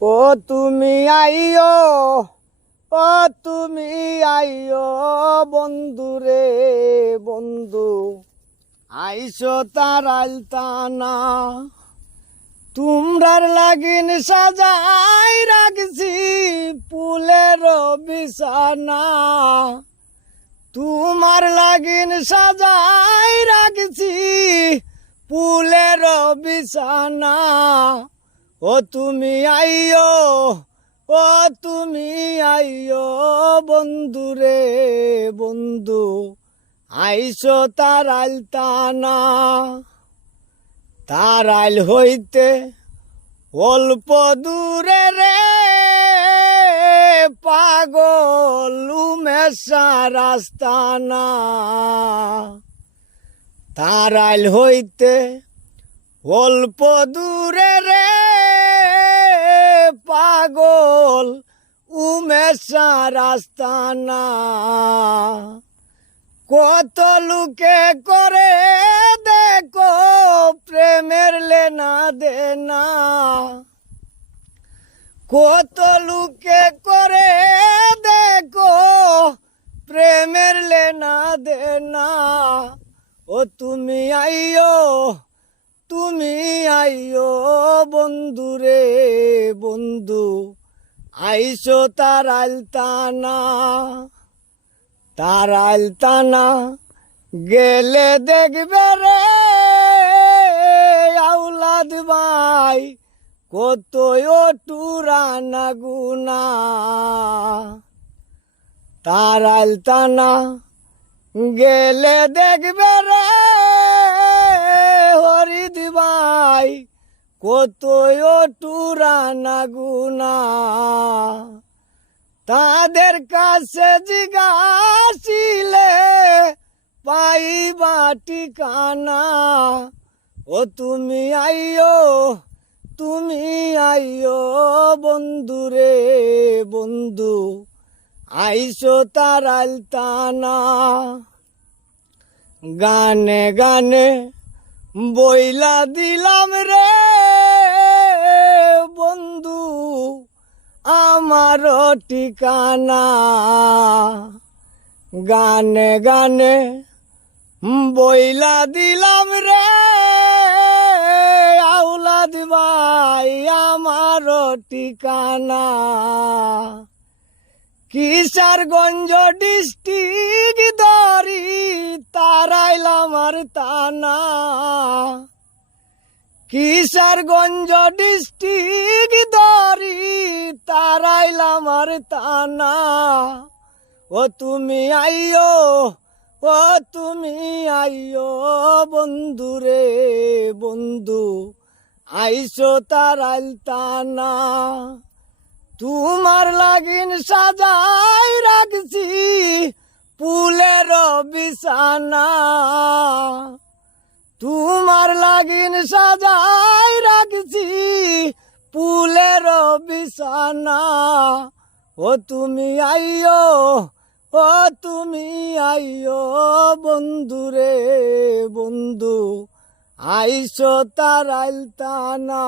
ও তুমি আইও, ও তুমি আইও বন্ধু রে বন্ধু, আইসো তার আলতানা। তোমরার লাগিন সাজাই রাখছি ফুলের বিছানা। তোমার লাগিন সাজাই রাখছি ফুলের বিছানা। ও তুমি আইও, ও তুমি আইও বন্ধু রে বন্ধু, আইসো তার আলতানা। তার আইল হইতে অল্প দূরে রে পাগল উমেশা রাস্তানা। তার আইল হইতে অল্প দূরে রে পাগল উমেশা রাস্তানা। কত লোকে করে দেখো প্রেমের লেনা দেনা। কত লোকে করে দেখো প্রেমের লেনা দেনা। ও তুমি আইও, তুমি আইও বন্ধু রে বন্ধু, আইসো তার আলতানা। তার আলতানা গেলে দেখবে রে আউলাদ ভাই কত টুরানা গুনা। তার আলতানা গেলে দেখবে রে হরিদ ভাই কত টুরানা গুনা। তাদের কাছে জিজ্ঞাসিলে পাইবা ঠিকানা। ও তুমি আইও, তুমি আইও বন্ধু রে বন্ধু, আইসো তার আলতানা। গানে গানে বইলা দিলাম রে বন্ধু আমার ঠিকানা। গানে গানে বইলা দিলাম রে আউলাদ ভাই আমার ঠিকানা। কিশোরগঞ্জ ডিস্ট্রিক্ট ধরি তারাইল আমার তানা। কিশোরগঞ্জ ডিস্ট্রিক্ট ধরি তারাইল আমার তানা। ও তুমি আইও, ও তুমি আইও বন্ধু রে বন্ধু, আইসো তার আলতানা। তোমার লাগিন সাজাই রাখছি ফুলের বিছানা। তোমার লাগিন সাজাই রাখছি ফুলের বিছানা। ও তুমি আইও, ও তুমি আইও বন্ধু রে বন্ধু, আইসো তার আলতানা।